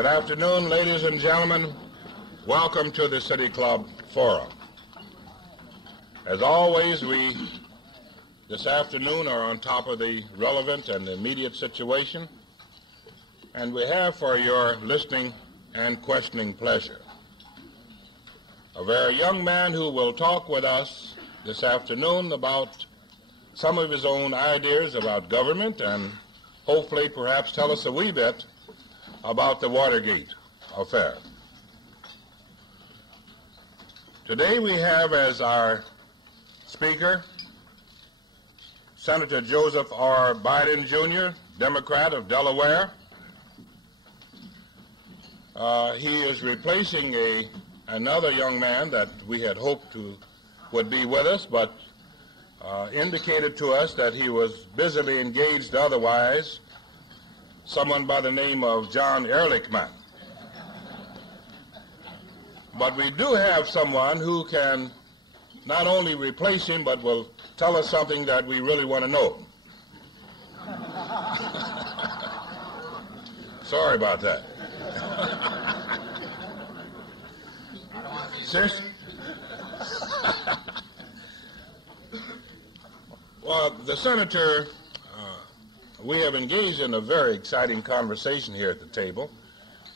Good afternoon, ladies and gentlemen. Welcome to the City Club Forum. As always, we this afternoon are on top of the relevant and immediate situation, and we have for your listening and questioning pleasure a very young man who will talk with us this afternoon about some of his own ideas about government and hopefully perhaps tell us a wee bit about the Watergate affair. Today we have as our speaker Senator Joseph R. Biden, Jr., Democrat of Delaware. He is replacing another young man that we had hoped would be with us, but indicated to us that he was busily engaged otherwise, someone by the name of John Ehrlichman. But we do have someone who can not only replace him, but will tell us something that we really want to know. Sorry about that. Well, the senator, we have engaged in a very exciting conversation here at the table.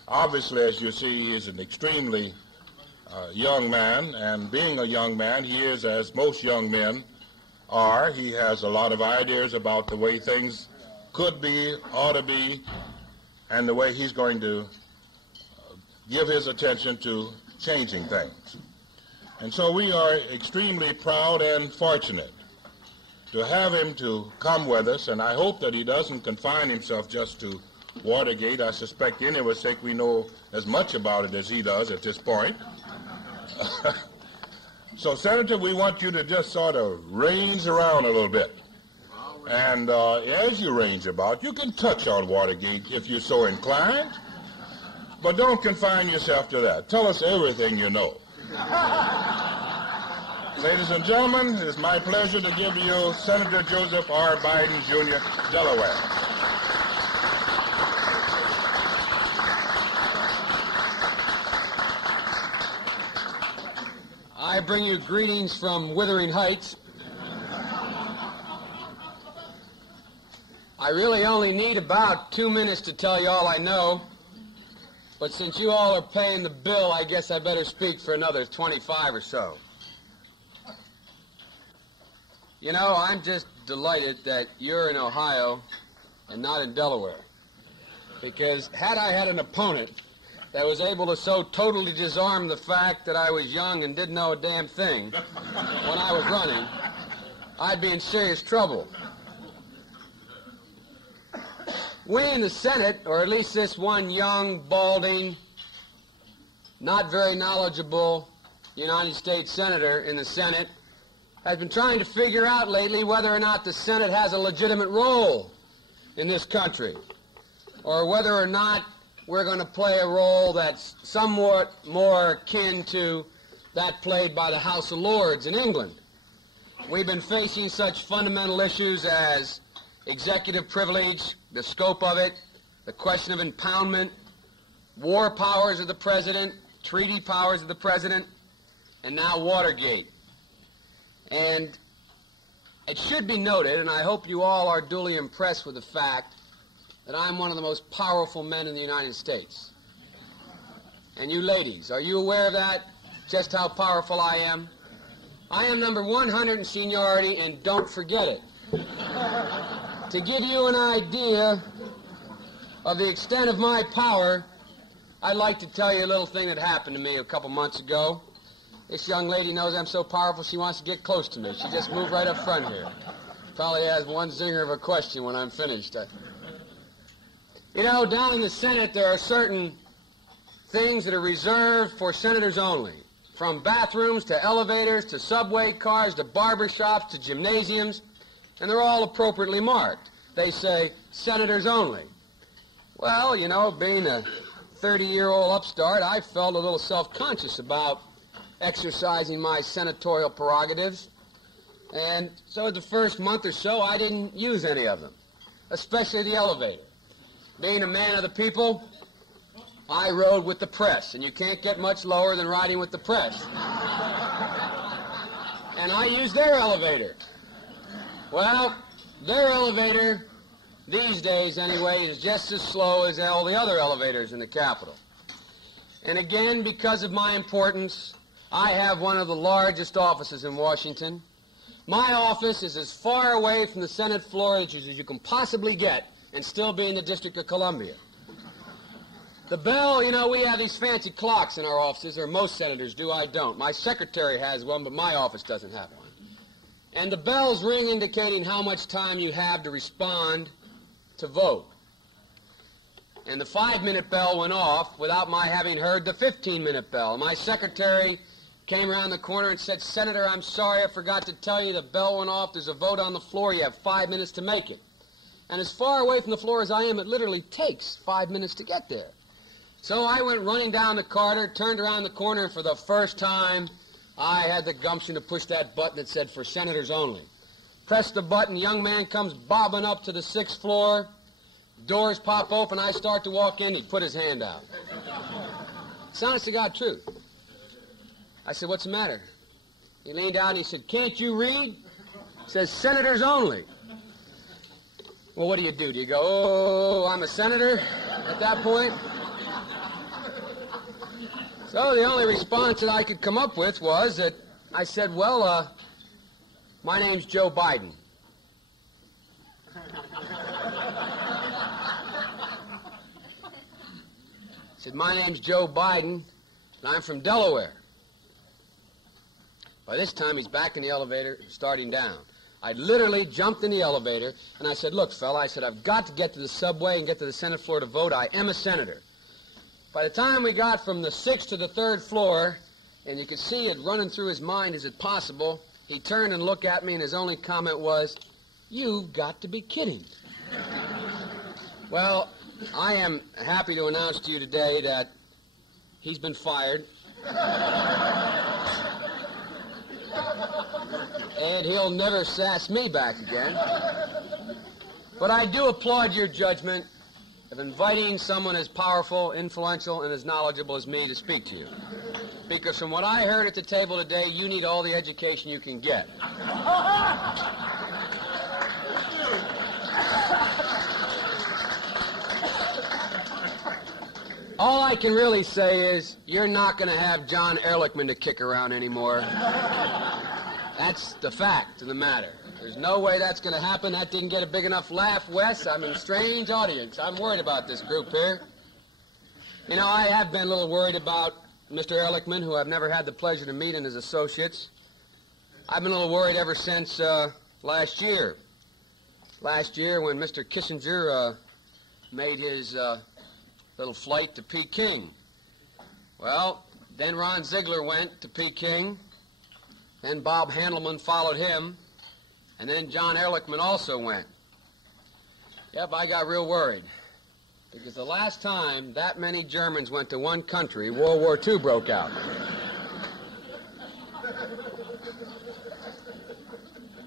Obviously, as you see, he is an extremely young man, and being a young man, he is, as most young men are, he has a lot of ideas about the way things could be, ought to be, and the way he's going to give his attention to changing things. And so we are extremely proud and fortunate to have him to come with us, and I hope that he doesn't confine himself just to Watergate. I suspect any of us think we know as much about it as he does at this point. So, Senator, we want you to just sort of range around a little bit. And as you range about, you can touch on Watergate if you're so inclined, but don't confine yourself to that. Tell us everything you know. Ladies and gentlemen, it is my pleasure to give you Senator Joseph R. Biden, Jr., Delaware. I bring you greetings from Wuthering Heights. I really only need about 2 minutes to tell you all I know, but since you all are paying the bill, I guess I better speak for another 25 or so. You know, I'm just delighted that you're in Ohio and not in Delaware, because had I had an opponent that was able to so totally disarm the fact that I was young and didn't know a damn thing when I was running, I'd be in serious trouble. We in the Senate, or at least this one young, balding, not very knowledgeable United States Senator in the Senate, has been trying to figure out lately whether or not the Senate has a legitimate role in this country, or whether or not we're going to play a role that's somewhat more akin to that played by the House of Lords in England. We've been facing such fundamental issues as executive privilege, the scope of it, the question of impoundment, war powers of the President, treaty powers of the President, and now Watergate. And it should be noted, and I hope you all are duly impressed with the fact that I'm one of the most powerful men in the United States. And you ladies, are you aware of that? Just how powerful I am? I am number 100 in seniority, and don't forget it. To give you an idea of the extent of my power, I'd like to tell you a little thing that happened to me a couple months ago. This young lady knows I'm so powerful she wants to get close to me. She just moved right up front here. Probably has one zinger of a question when I'm finished. You know, down in the Senate there are certain things that are reserved for senators only, from bathrooms to elevators to subway cars to barber shops to gymnasiums, and they're all appropriately marked. They say, senators only. Well, you know, being a 30-year-old upstart, I felt a little self-conscious about exercising my senatorial prerogatives, and so the first month or so I didn't use any of them, especially the elevator. Being a man of the people, I rode with the press, and you can't get much lower than riding with the press. And I used their elevator. Well, their elevator, these days anyway, is just as slow as all the other elevators in the Capitol. And again, because of my importance, I have one of the largest offices in Washington. My office is as far away from the Senate floor as you can possibly get and still be in the District of Columbia. The bell, you know, we have these fancy clocks in our offices, or most senators do, I don't. My secretary has one, but my office doesn't have one. And the bells ring indicating how much time you have to respond to vote. And the 5-minute bell went off without my having heard the 15-minute bell. My secretary came around the corner and said, "Senator, I'm sorry, I forgot to tell you the bell went off. There's a vote on the floor. You have 5 minutes to make it." And as far away from the floor as I am, it literally takes 5 minutes to get there. So I went running down to Carter, turned around the corner, and for the first time, I had the gumption to push that button that said, "For senators only." Press the button, young man comes bobbing up to the 6th floor. Doors pop open, I start to walk in, he put his hand out. It's honest to God truth. I said, "What's the matter?" He leaned out and he said, "Can't you read?" It says, "Senators only." Well, what do? Do you go, "Oh, I'm a senator," at that point? So the only response that I could come up with was that I said, "Well, my name's Joe Biden." I said, "My name's Joe Biden, and I'm from Delaware." By this time, he's back in the elevator, starting down. I literally jumped in the elevator, and I said, "Look, fella," I said, "I've got to get to the subway and get to the Senate floor to vote. I am a senator." By the time we got from the 6th to the 3rd floor, and you could see it running through his mind, is it possible, he turned and looked at me, and his only comment was, "You've got to be kidding." Well, I am happy to announce to you today that he's been fired. And he'll never sass me back again. But I do applaud your judgment of inviting someone as powerful, influential, and as knowledgeable as me to speak to you. Because from what I heard at the table today, you need all the education you can get. All I can really say is you're not going to have John Ehrlichman to kick around anymore. That's the fact of the matter. There's no way that's going to happen. That didn't get a big enough laugh, Wes. I'm in a strange audience. I'm worried about this group here. You know, I have been a little worried about Mr. Ehrlichman, who I've never had the pleasure to meet, and his associates. I've been a little worried ever since last year. Last year when Mr. Kissinger made his little flight to Peking. Well, then Ron Ziegler went to Peking. Then Bob Handelman followed him. And then John Ehrlichman also went. Yep, I got real worried. Because the last time that many Germans went to one country, World War II broke out.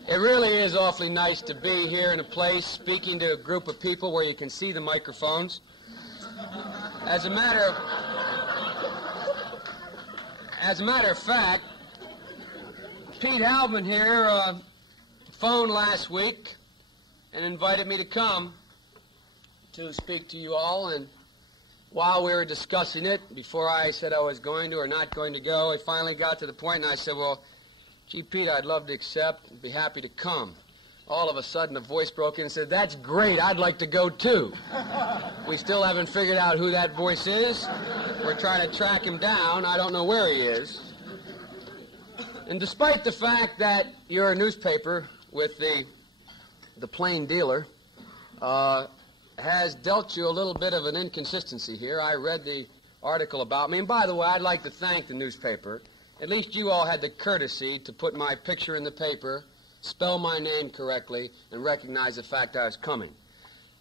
It really is awfully nice to be here in a place speaking to a group of people where you can see the microphones. As a matter of fact, Pete Halbman here phoned last week and invited me to come to speak to you all, and while we were discussing it, before I said I was going to or not going to go, I finally got to the point and I said, "Well, gee, Pete, I'd love to accept and be happy to come." All of a sudden, a voice broke in and said, "That's great, I'd like to go too." We still haven't figured out who that voice is. We're trying to track him down. I don't know where he is. And despite the fact that you're a newspaper with the plain dealer, has dealt you a little bit of an inconsistency here. I read the article about me. And by the way, I'd like to thank the newspaper. At least you all had the courtesy to put my picture in the paper, spell my name correctly, and recognize the fact I was coming.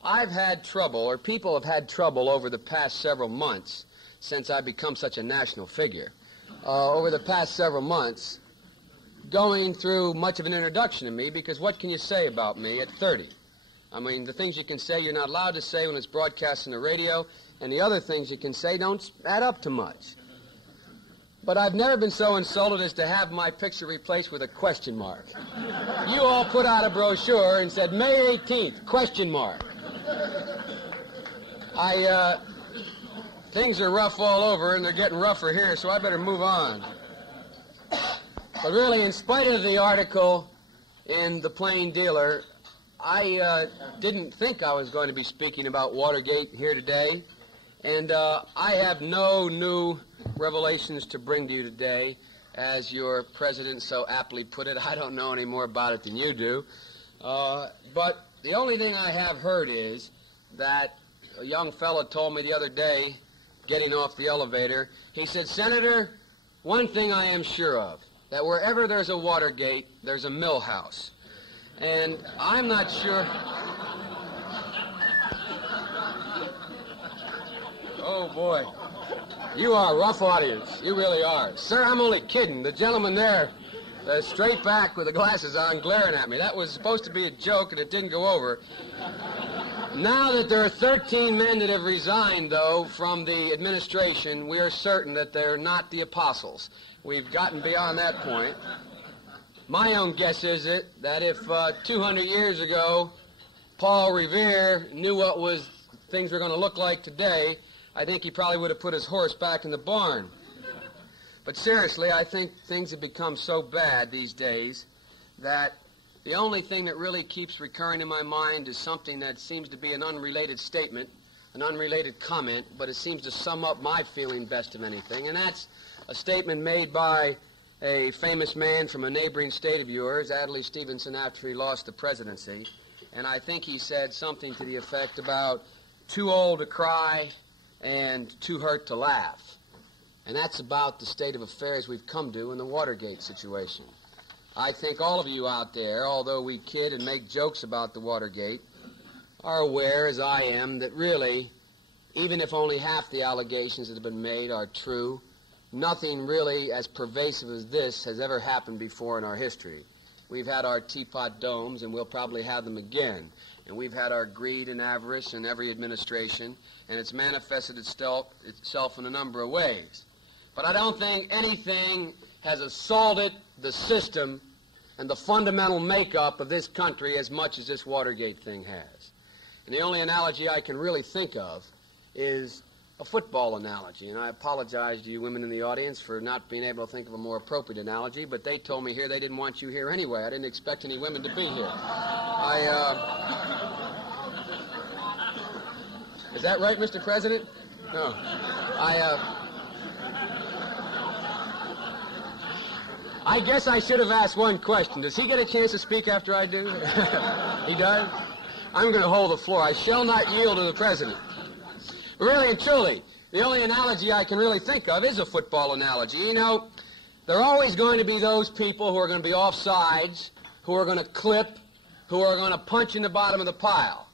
I've had trouble, or people have had trouble over the past several months, since I've become such a national figure, over the past several months, going through much of an introduction to me, because what can you say about me at 30? I mean, the things you can say you're not allowed to say when it's broadcast on the radio, and the other things you can say don't add up to much. But I've never been so insulted as to have my picture replaced with a question mark. You all put out a brochure and said, May 18th, question mark. Things are rough all over, and they're getting rougher here, so I better move on. But really, in spite of the article in The Plain Dealer, I didn't think I was going to be speaking about Watergate here today, and I have no new revelations to bring to you today. As your president so aptly put it, I don't know any more about it than you do. But the only thing I have heard is that a young fellow told me the other day, getting off the elevator, he said, Senator, one thing I am sure of, that wherever there's a Watergate, there's a Millhouse. And I'm not sure... Oh, boy. You are a rough audience. You really are. Sir, I'm only kidding. The gentleman there, straight back with the glasses on, glaring at me. That was supposed to be a joke, and it didn't go over. Now that there are 13 men that have resigned, though, from the administration, we are certain that they're not the apostles. We've gotten beyond that point. My own guess is that if 200 years ago Paul Revere knew what things were going to look like today, I think he probably would have put his horse back in the barn. But seriously, I think things have become so bad these days that the only thing that really keeps recurring in my mind is something that seems to be an unrelated statement, an unrelated comment, but it seems to sum up my feeling best of anything, and that's a statement made by a famous man from a neighboring state of yours, Adlai Stevenson, after he lost the presidency. And I think he said something to the effect about too old to cry and too hurt to laugh. And that's about the state of affairs we've come to in the Watergate situation. I think all of you out there, although we kid and make jokes about the Watergate, are aware, as I am, that really, even if only half the allegations that have been made are true, nothing really as pervasive as this has ever happened before in our history. We've had our teapot domes, and we'll probably have them again. And we've had our greed and avarice in every administration, and it's manifested itself in a number of ways. But I don't think anything has assaulted the system and the fundamental makeup of this country as much as this Watergate thing has. And the only analogy I can really think of is a football analogy. And I apologize to you women in the audience for not being able to think of a more appropriate analogy, but they told me here they didn't want you here anyway. I didn't expect any women to be here. Is that right, Mr. President? No. I guess I should have asked one question. Does he get a chance to speak after I do? He does? I'm going to hold the floor. I shall not yield to the president. But really and truly, the only analogy I can really think of is a football analogy. You know, there are always going to be those people who are going to be offsides, who are going to clip, who are going to punch in the bottom of the pile.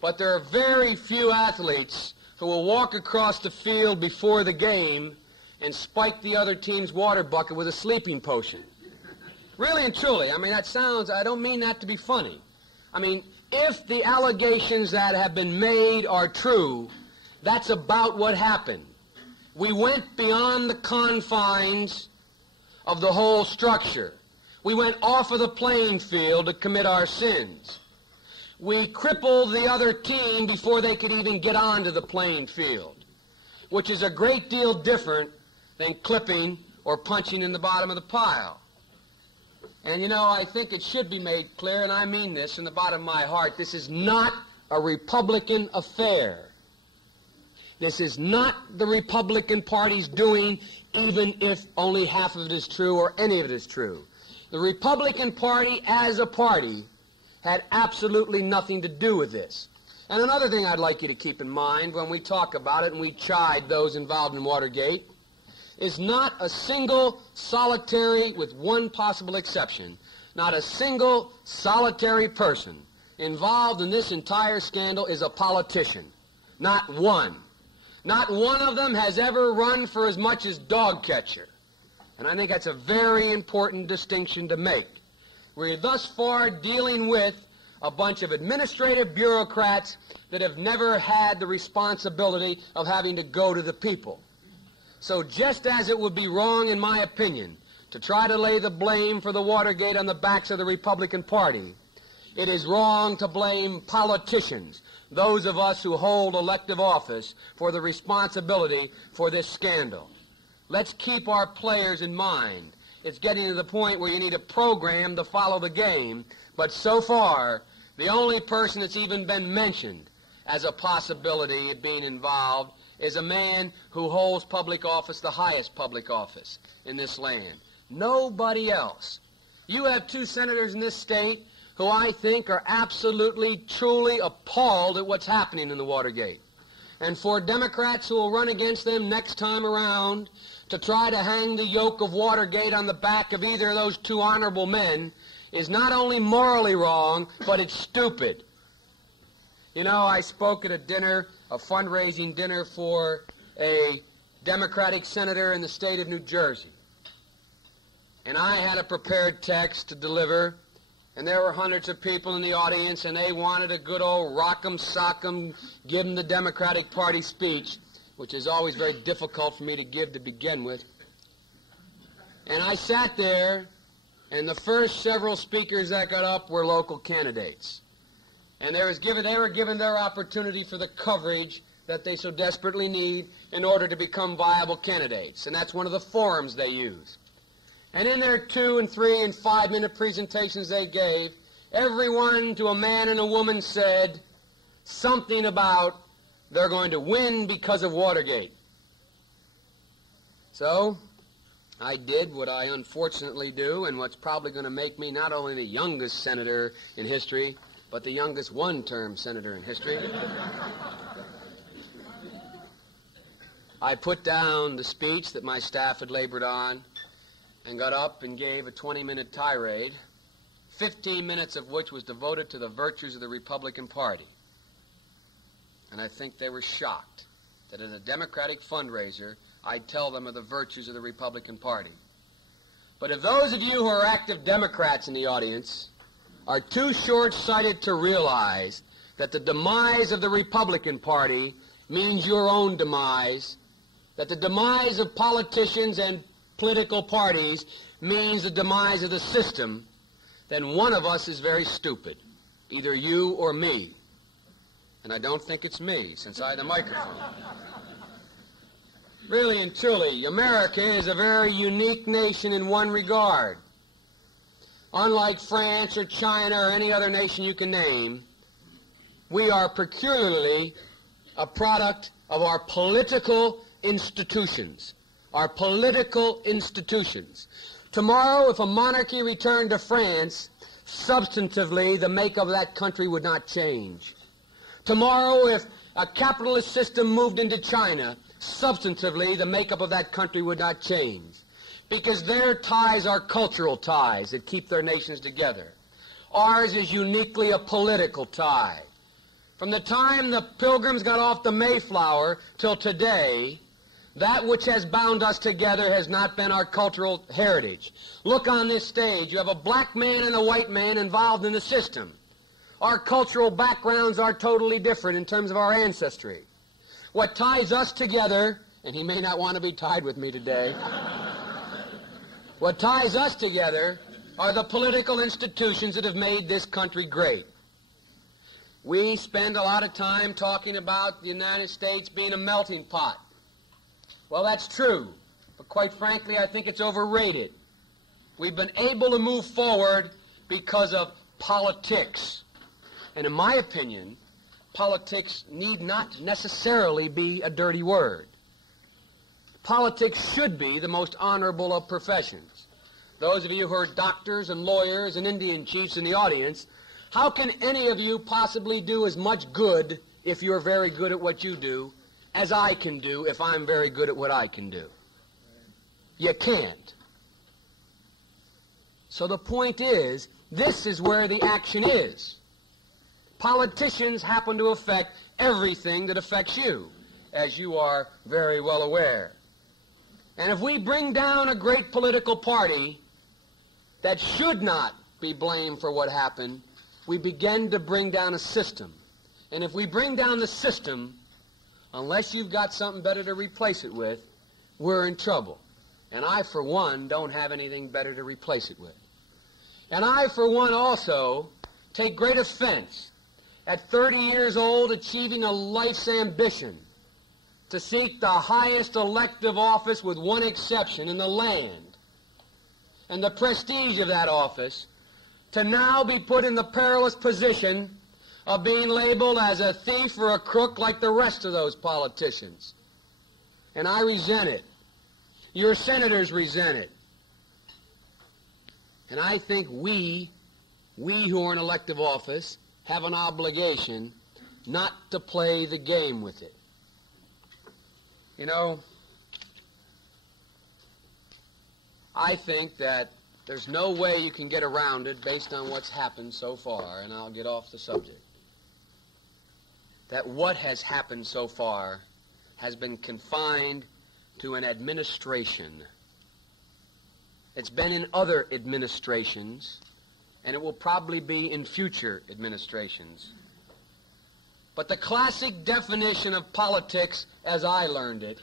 But there are very few athletes who will walk across the field before the game and spike the other team's water bucket with a sleeping potion. Really and truly, I mean, I don't mean that to be funny. I mean, if the allegations that have been made are true, that's about what happened. We went beyond the confines of the whole structure. We went off of the playing field to commit our sins. We crippled the other team before they could even get onto the playing field, which is a great deal different than clipping or punching in the bottom of the pile. And, you know, I think it should be made clear, and I mean this in the bottom of my heart, this is not a Republican affair. This is not the Republican Party's doing, even if only half of it is true or any of it is true. The Republican Party as a party had absolutely nothing to do with this. And another thing I'd like you to keep in mind when we talk about it and we chide those involved in Watergate is not a single solitary, with one possible exception, not a single solitary person involved in this entire scandal is a politician. Not one. Not one of them has ever run for as much as dog catcher. And I think that's a very important distinction to make. We're thus far dealing with a bunch of administrative bureaucrats that have never had the responsibility of having to go to the people. So just as it would be wrong, in my opinion, to try to lay the blame for the Watergate on the backs of the Republican Party, it is wrong to blame politicians, those of us who hold elective office, for the responsibility for this scandal. Let's keep our players in mind. It's getting to the point where you need a program to follow the game, but so far, the only person that's even been mentioned as a possibility of being involved is a man who holds public office, the highest public office in this land. Nobody else. You have two senators in this state who I think are absolutely, truly appalled at what's happening in the Watergate. And for Democrats who will run against them next time around to try to hang the yoke of Watergate on the back of either of those two honorable men is not only morally wrong, but it's stupid. You know, I spoke at a dinner, a fundraising dinner for a Democratic senator in the state of New Jersey. And I had a prepared text to deliver, and there were hundreds of people in the audience, and they wanted a good old rock'em sock'em, give them the Democratic Party speech, which is always very difficult for me to give to begin with. And I sat there, and the first several speakers that got up were local candidates. And they were given their opportunity for the coverage that they so desperately need in order to become viable candidates. And that's one of the forums they use. And in their 2 and 3 and 5 minute presentations they gave, everyone to a man and a woman said something about they're going to win because of Watergate. So I did what I unfortunately do, and what's probably going to make me not only the youngest senator in history, but the youngest one-term senator in history. I put down the speech that my staff had labored on and got up and gave a 20-minute tirade, 15 minutes of which was devoted to the virtues of the Republican Party. And I think they were shocked that as a Democratic fundraiser, I'd tell them of the virtues of the Republican Party. But if those of you who are active Democrats in the audience are too short-sighted to realize that the demise of the Republican Party means your own demise, that the demise of politicians and political parties means the demise of the system, then one of us is very stupid, either you or me. And I don't think it's me, since I have the microphone. Really and truly, America is a very unique nation in one regard. Unlike France or China or any other nation you can name, we are peculiarly a product of our political institutions. Our political institutions. Tomorrow, if a monarchy returned to France, substantively, the makeup of that country would not change. Tomorrow, if a capitalist system moved into China, substantively, the makeup of that country would not change. Because their ties are cultural ties that keep their nations together. Ours is uniquely a political tie. From the time the Pilgrims got off the Mayflower till today, that which has bound us together has not been our cultural heritage. Look on this stage. You have a black man and a white man involved in the system. Our cultural backgrounds are totally different in terms of our ancestry. What ties us together, and he may not want to be tied with me today, what ties us together are the political institutions that have made this country great. We spend a lot of time talking about the United States being a melting pot. Well, that's true, but quite frankly, I think it's overrated. We've been able to move forward because of politics. And in my opinion, politics need not necessarily be a dirty word. Politics should be the most honorable of professions. Those of you who are doctors and lawyers and Indian chiefs in the audience, how can any of you possibly do as much good if you're very good at what you do as I can do if I'm very good at what I can do? You can't. So the point is, this is where the action is. Politicians happen to affect everything that affects you, as you are very well aware. And if we bring down a great political party that should not be blamed for what happened, we begin to bring down a system. And if we bring down the system, unless you've got something better to replace it with, we're in trouble. And I, for one, don't have anything better to replace it with. And I, for one, also take great offense at 30 years old achieving a life's ambition to seek the highest elective office with one exception in the land, and the prestige of that office, to now be put in the perilous position of being labeled as a thief or a crook like the rest of those politicians. And I resent it. Your senators resent it. And I think we who are in elective office have an obligation not to play the game with it. You know, I think that there's no way you can get around it based on what's happened so far, and I'll get off the subject. That what has happened so far has been confined to an administration. It's been in other administrations, and it will probably be in future administrations. But the classic definition of politics, as I learned it,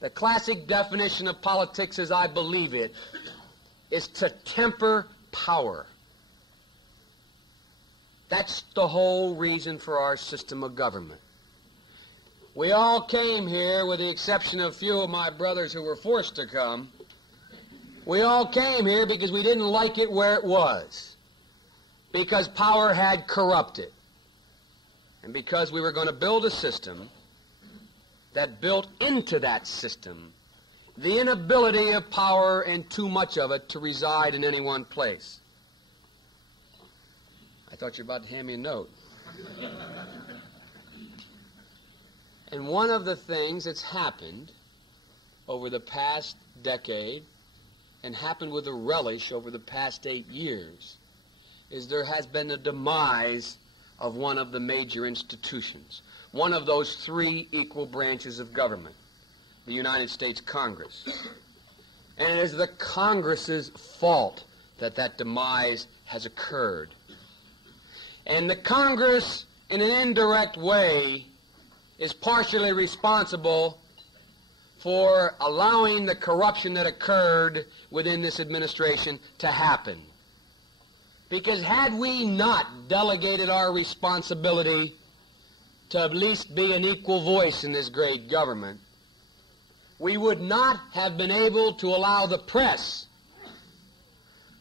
the classic definition of politics as I believe it, is to temper power. That's the whole reason for our system of government. We all came here, with the exception of a few of my brothers who were forced to come. We all came here because we didn't like it where it was, because power had corrupted, and because we were going to build a system that built into that system the inability of power and too much of it to reside in any one place. I thought you were about to hand me a note. And one of the things that's happened over the past decade, and happened with a relish over the past 8 years, is there has been a demise of one of the major institutions, one of those three equal branches of government, the United States Congress. And it is the Congress's fault that that demise has occurred. And the Congress, in an indirect way, is partially responsible for allowing the corruption that occurred within this administration to happen. Because had we not delegated our responsibility to at least be an equal voice in this great government, we would not have been able to allow the press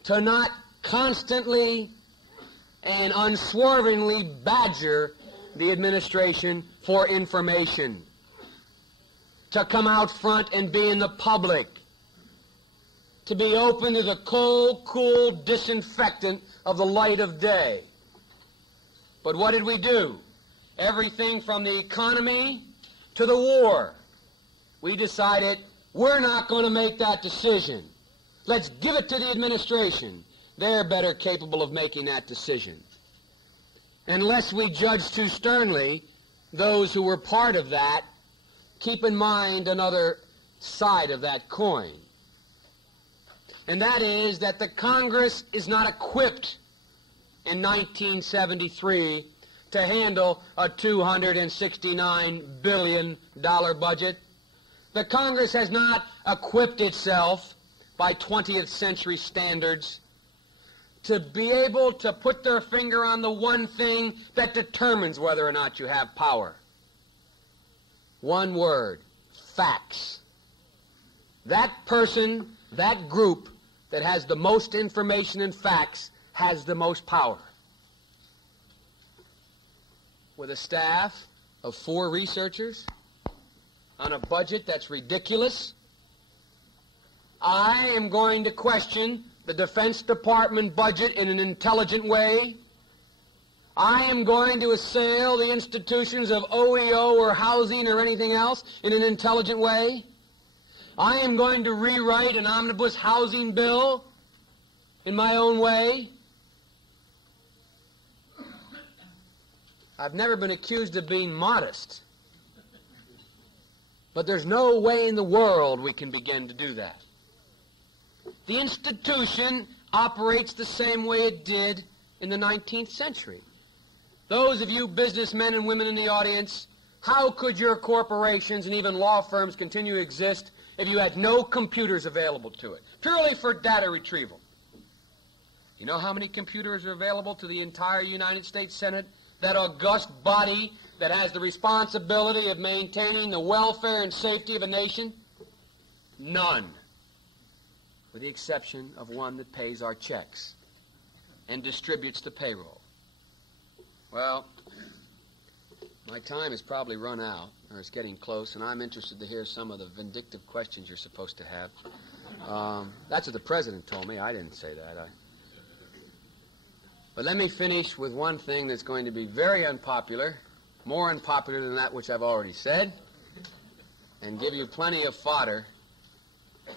to not constantly and unswervingly badger the administration for information, to come out front and be in the public, to be open to the cold, cool disinfectant of the light of day. But what did we do? Everything from the economy to the war. We decided we're not going to make that decision. Let's give it to the administration. They're better capable of making that decision. Unless we judge too sternly those who were part of that, keep in mind another side of that coin. And that is that the Congress is not equipped in 1973 to handle a $269 billion budget. The Congress has not equipped itself by 20th century standards to be able to put their finger on the one thing that determines whether or not you have power. One word: facts. That person, that group that has the most information and facts has the most power. With a staff of 4 researchers on a budget that's ridiculous, I am going to question the Defense Department budget in an intelligent way. I am going to assail the institutions of OEO or housing or anything else in an intelligent way. I am going to rewrite an omnibus housing bill in my own way. I've never been accused of being modest, but there's no way in the world we can begin to do that. The institution operates the same way it did in the 19th century. Those of you businessmen and women in the audience, how could your corporations and even law firms continue to exist if you had no computers available to it, purely for data retrieval? You know how many computers are available to the entire United States Senate, that august body that has the responsibility of maintaining the welfare and safety of a nation? None, with the exception of one that pays our checks and distributes the payroll. Well, my time has probably run out, or it's getting close, and I'm interested to hear some of the vindictive questions you're supposed to have. That's what the President told me. I didn't say that. But let me finish with one thing that's going to be very unpopular, more unpopular than that which I've already said, and give you plenty of fodder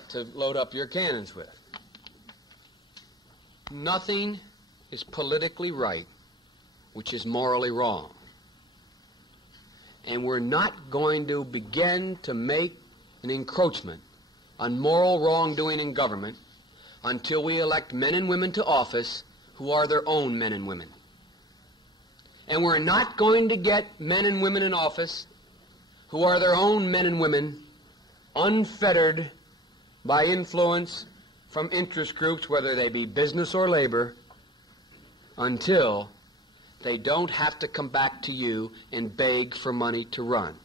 to load up your cannons with. Nothing is politically right which is morally wrong. And we're not going to begin to make an encroachment on moral wrongdoing in government until we elect men and women to office who are their own men and women. And we're not going to get men and women in office who are their own men and women, unfettered by influence from interest groups, whether they be business or labor, until they don't have to come back to you and beg for money to run.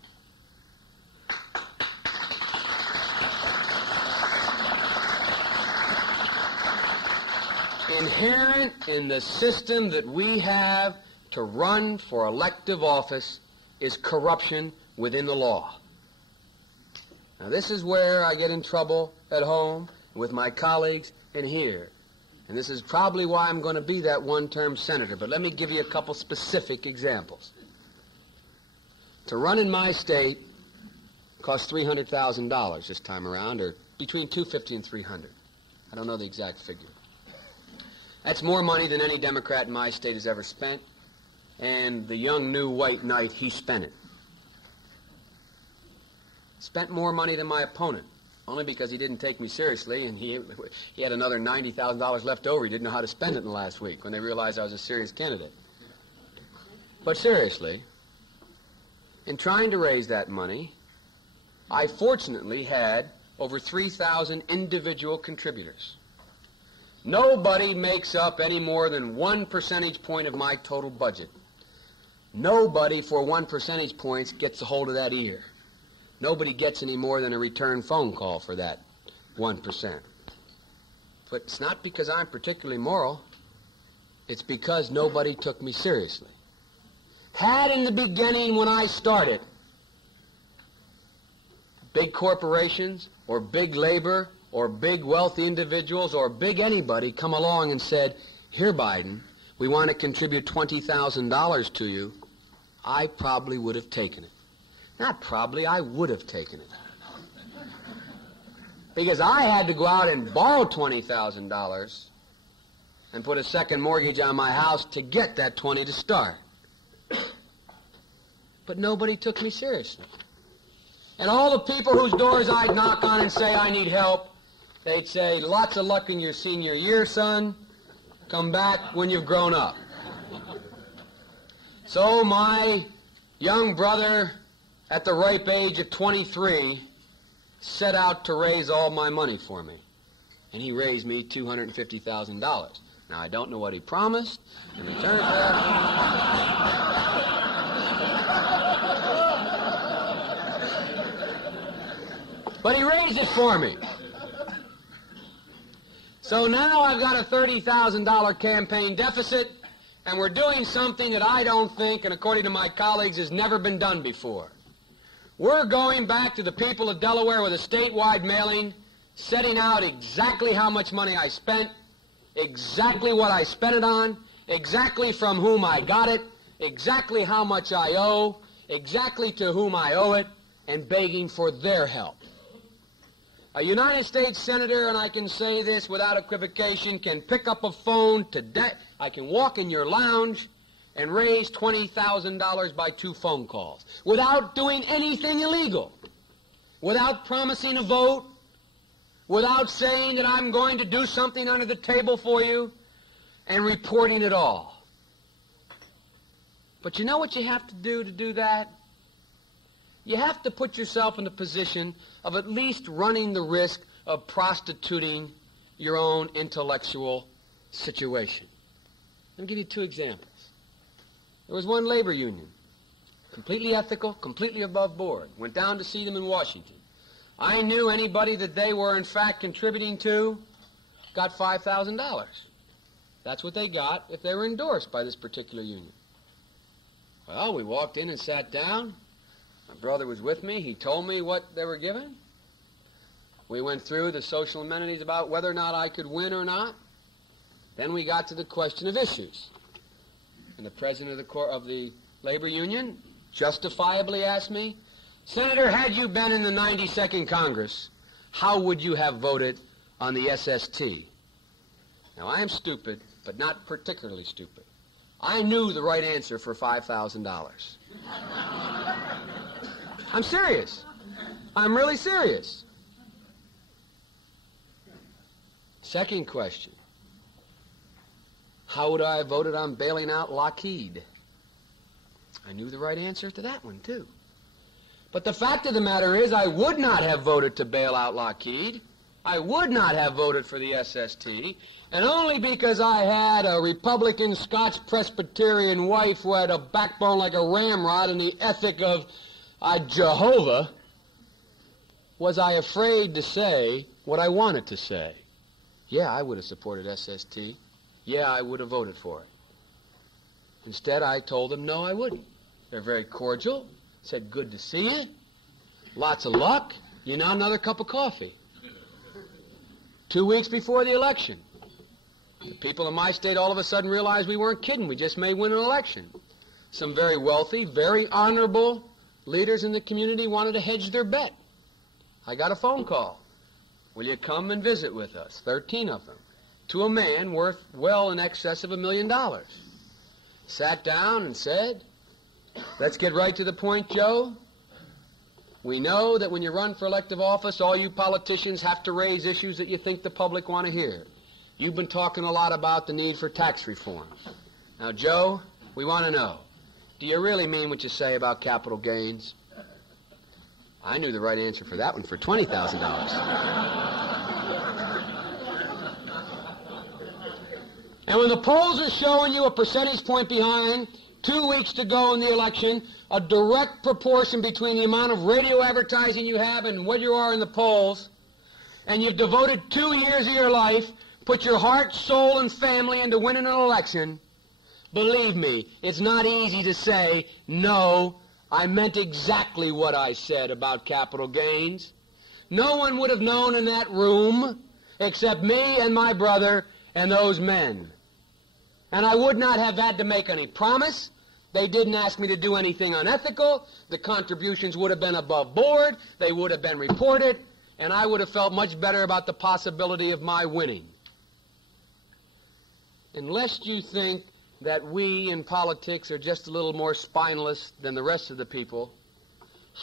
Inherent in the system that we have to run for elective office is corruption within the law. Now, this is where I get in trouble at home with my colleagues and here. And this is probably why I'm going to be that one-term senator. But let me give you a couple specific examples. To run in my state costs $300,000 this time around, or between $250,000 and $300,000. I don't know the exact figure. That's more money than any Democrat in my state has ever spent. And the young new white knight, he spent it. Spent more money than my opponent, only because he didn't take me seriously, and he had another $90,000 left over. He didn't know how to spend it in the last week when they realized I was a serious candidate. But seriously, in trying to raise that money, I fortunately had over 3,000 individual contributors. Nobody makes up any more than 1 percentage point of my total budget. Nobody for 1 percentage point gets a hold of that ear. Nobody gets any more than a return phone call for that 1%. But it's not because I'm particularly moral. It's because nobody took me seriously. Had in the beginning when I started, big corporations or big labor or big wealthy individuals or big anybody come along and said, "Here, Biden, we want to contribute $20,000 to you," I probably would have taken it. Not probably, I would have taken it. Because I had to go out and borrow $20,000 and put a second mortgage on my house to get that 20 to start. But nobody took me seriously. And all the people whose doors I'd knock on and say, "I need help," they'd say, "Lots of luck in your senior year, son. Come back when you've grown up." So my young brother, at the ripe age of 23, set out to raise all my money for me. And he raised me $250,000. Now, I don't know what he promised in return for that. But he raised it for me. So now I've got a $30,000 campaign deficit, and we're doing something that I don't think, and according to my colleagues, has never been done before. We're going back to the people of Delaware with a statewide mailing, setting out exactly how much money I spent, exactly what I spent it on, exactly from whom I got it, exactly how much I owe, exactly to whom I owe it, and begging for their help. A United States Senator, and I can say this without equivocation, can pick up a phone today. I can walk in your lounge and raise $20,000 by 2 phone calls without doing anything illegal, without promising a vote, without saying that I'm going to do something under the table for you. and reporting it all. But you know what you have to do that? You have to put yourself in the position of at least running the risk of prostituting your own intellectual situation. Let me give you two examples. There was one labor union, completely ethical, completely above board. Went down to see them in Washington. I knew anybody that they were in fact contributing to got $5,000. That's what they got if they were endorsed by this particular union. Well, we walked in and sat down. My brother was with me. He told me what they were given. We went through the social amenities about whether or not I could win or not. Then we got to the question of issues. And the president of the labor union justifiably asked me, Senator, had you been in the 92nd Congress, how would you have voted on the SST? Now, I am stupid, but not particularly stupid. I knew the right answer for $5,000. I'm serious. I'm really serious. Second question. How would I have voted on bailing out Lockheed? I knew the right answer to that one, too. But the fact of the matter is I would not have voted to bail out Lockheed. I would not have voted for the SST, and only because I had a Republican Scotch Presbyterian wife who had a backbone like a ramrod and the ethic of Jehovah was I afraid to say what I wanted to say. Yeah, I would have supported SST. Yeah, I would have voted for it. Instead, I told them, no, I wouldn't. They're very cordial, said, good to see you, lots of luck, you know, another cup of coffee. 2 weeks before the election, the people in my state all of a sudden realized we weren't kidding. We just may win an election. Some very wealthy, very honorable leaders in the community wanted to hedge their bet. I got a phone call. Will you come and visit with us? 13 of them. To a man worth well in excess of $1 million. Sat down and said, let's get right to the point, Joe. We know that when you run for elective office, all you politicians have to raise issues that you think the public want to hear. You've been talking a lot about the need for tax reform. Now, Joe, we want to know, do you really mean what you say about capital gains? I knew the right answer for that one for $20,000. And when the polls are showing you a percentage point behind, 2 weeks to go in the election, a direct proportion between the amount of radio advertising you have and what you are in the polls, and you've devoted 2 years of your life, put your heart, soul, and family into winning an election, believe me, it's not easy to say, no, I meant exactly what I said about capital gains. No one would have known in that room except me and my brother and those men. And I would not have had to make any promise. They didn't ask me to do anything unethical. The contributions would have been above board. They would have been reported. And I would have felt much better about the possibility of my winning. Unless you think that we in politics are just a little more spineless than the rest of the people,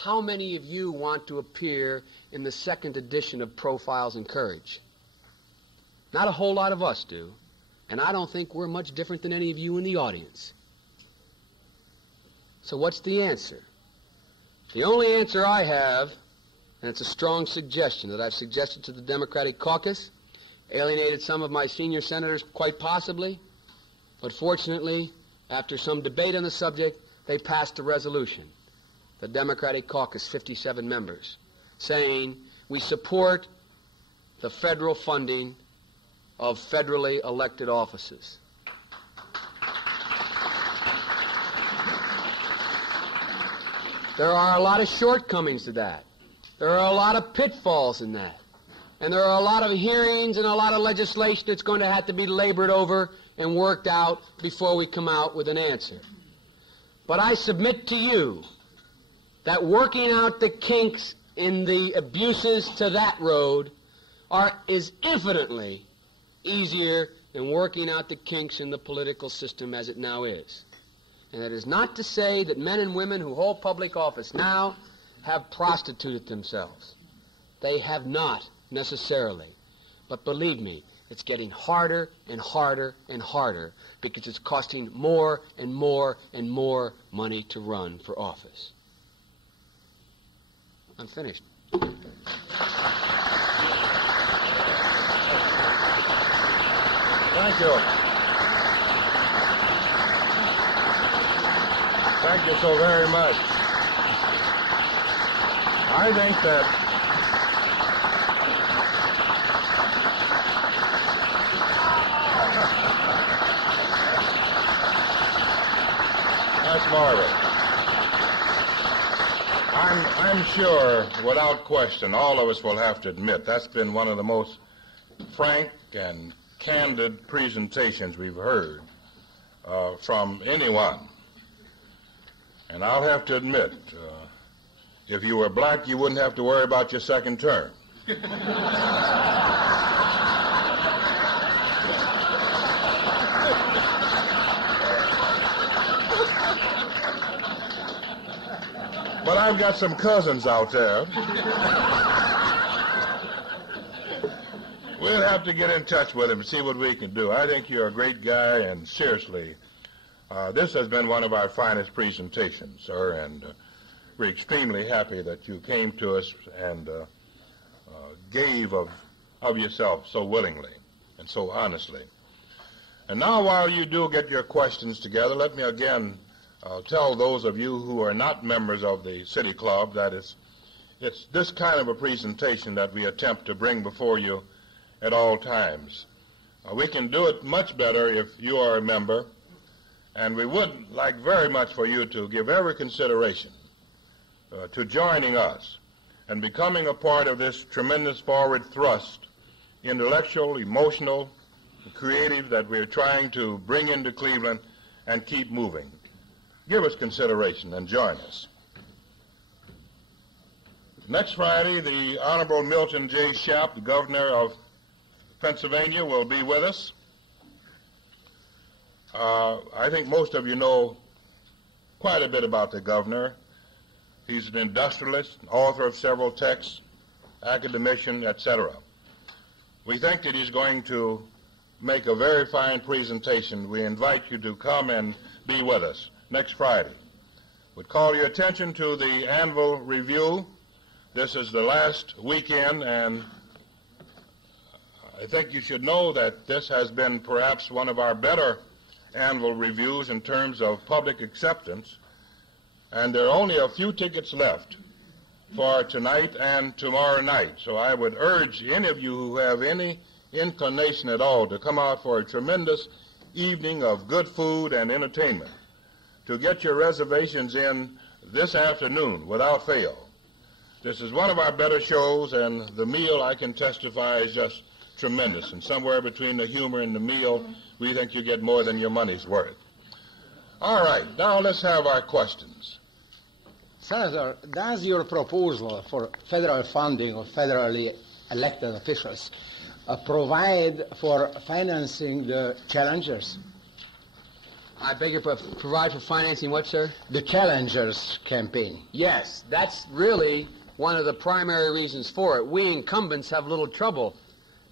how many of you want to appear in the second edition of Profiles in Courage? Not a whole lot of us do. And I don't think we're much different than any of you in the audience. So what's the answer? The only answer I have, and it's a strong suggestion that I've suggested to the Democratic caucus, alienated some of my senior senators quite possibly, but fortunately, after some debate on the subject, they passed a resolution, the Democratic caucus, 57 members, saying we support the federal funding of federally elected offices. There are a lot of shortcomings to that. There are a lot of pitfalls in that. And there are a lot of hearings and a lot of legislation that's going to have to be labored over and worked out before we come out with an answer. But I submit to you that working out the kinks in the abuses to that road is infinitely easier than working out the kinks in the political system as it now is. And that is not to say that men and women who hold public office now have prostituted themselves. They have not necessarily. But believe me, It's getting harder and harder and harder because it's costing more and more and more money to run for office. I'm finished. Thank you. Thank you so very much. I think that that's marvelous. I'm sure, without question, all of us will have to admit that's been one of the most frank and candid presentations we've heard from anyone. And I'll have to admit, if you were black, you wouldn't have to worry about your second term. But I've got some cousins out there. We'll have to get in touch with him and see what we can do. I think you're a great guy, and seriously, this has been one of our finest presentations, sir, and we're extremely happy that you came to us and gave of yourself so willingly and so honestly. And now, while you do get your questions together, let me again tell those of you who are not members of the City Club that it's this kind of a presentation that we attempt to bring before you at all times. We can do it much better if you are a member, and we would like very much for you to give every consideration to joining us and becoming a part of this tremendous forward thrust, intellectual, emotional, creative, that we're trying to bring into Cleveland and keep moving. Give us consideration and join us. Next Friday, the Honorable Milton J. Shapp, the Governor of Pennsylvania, will be with us. I think most of you know quite a bit about the governor. He's an industrialist, author of several texts, academician, etc. We think that he's going to make a very fine presentation. We invite you to come and be with us next Friday. Would call your attention to the Anvil Review. This is the last weekend, and I think you should know that this has been perhaps one of our better Anvil Reviews in terms of public acceptance, and there are only a few tickets left for tonight and tomorrow night. So I would urge any of you who have any inclination at all to come out for a tremendous evening of good food and entertainment, to get your reservations in this afternoon without fail. This is one of our better shows, and the meal, I can testify, is just tremendous. And somewhere between the humor and the meal, we think you get more than your money's worth. All right, now let's have our questions. Senator, does your proposal for federal funding of federally elected officials provide for financing the challengers? I beg your pardon, provide for financing what, sir? The challengers campaign. Yes, that's really one of the primary reasons for it. We incumbents have little trouble,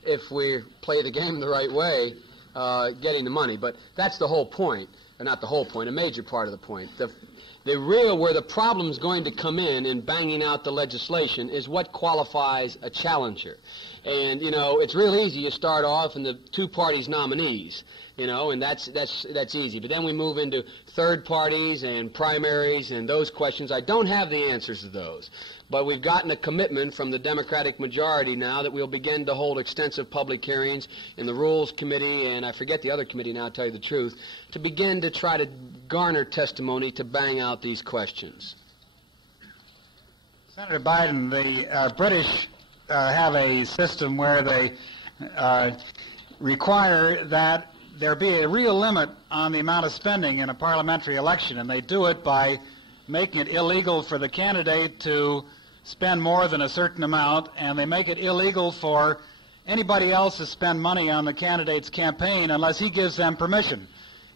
if we play the game the right way, getting the money. But that's the whole point, or not the whole point, a major part of the point. Where the problem's going to come in banging out the legislation is what qualifies a challenger. And, it's real easy. You start off in the two parties' nominees, and that's easy. But then we move into third parties and primaries and those questions. I don't have the answers to those. But we've gotten a commitment from the Democratic majority now that we'll begin to hold extensive public hearings in the Rules Committee, and I forget the other committee now, to tell you the truth, to begin to try to garner testimony to bang out these questions. Senator Biden, the British have a system where they require that there be a real limit on the amount of spending in a parliamentary election, and they do it by making it illegal for the candidate to spend more than a certain amount, and they make it illegal for anybody else to spend money on the candidate's campaign unless he gives them permission.